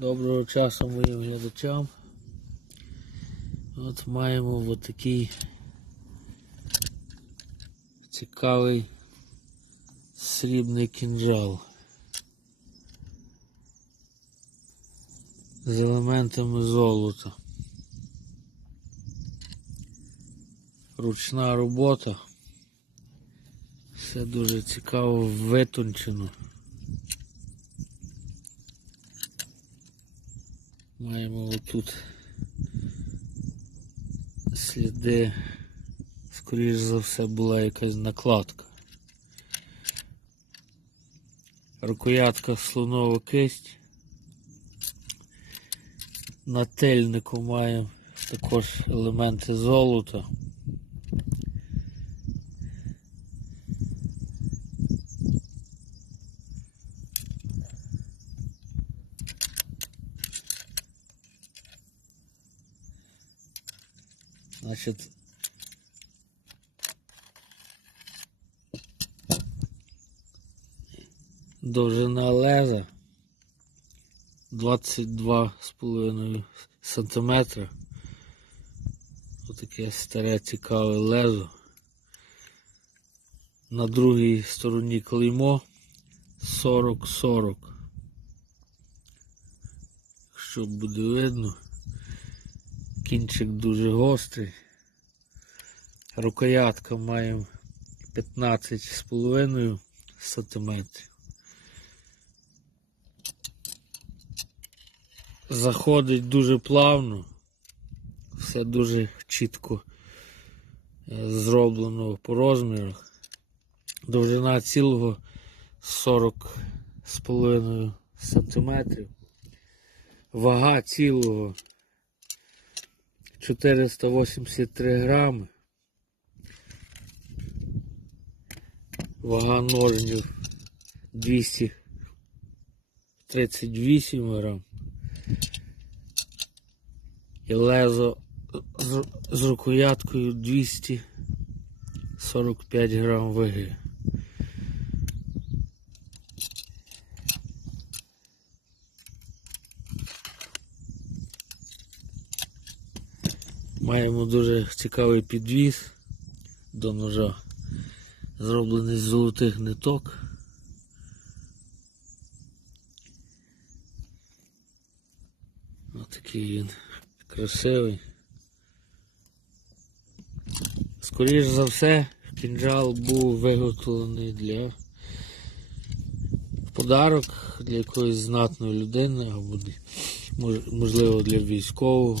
Доброго часу моїм глядачам. От маємо такий цікавий срібний кінжал. З елементами золота. Ручна робота. Все дуже цікаво витончено. Маємо отут сліди, скоріш за все, була якась накладка. Рукоятка слонова кисть. На тельнику маємо також елементи золота. Значить, довжина леза 22,5 сантиметра. Отаке старе цікаве лезо. На другій стороні клеймо 40-40. Якщо буде видно. Кінчик дуже гострий. Рукоятка маємо 15,5 см. Заходить дуже плавно, все дуже чітко е, зроблено по розмірах. Довжина цілого 40,5 см. Вага цілого 483 грами. Вага ножнів 238 грам. І лезо з, рукояткою 245 грам ваги. Маємо дуже цікавий підвіз до ножа, зроблений з золотих ниток. Ось такий він красивий. Скоріш за все, кінжал був виготовлений для подарок для якоїсь знатної людини або можливо для військового.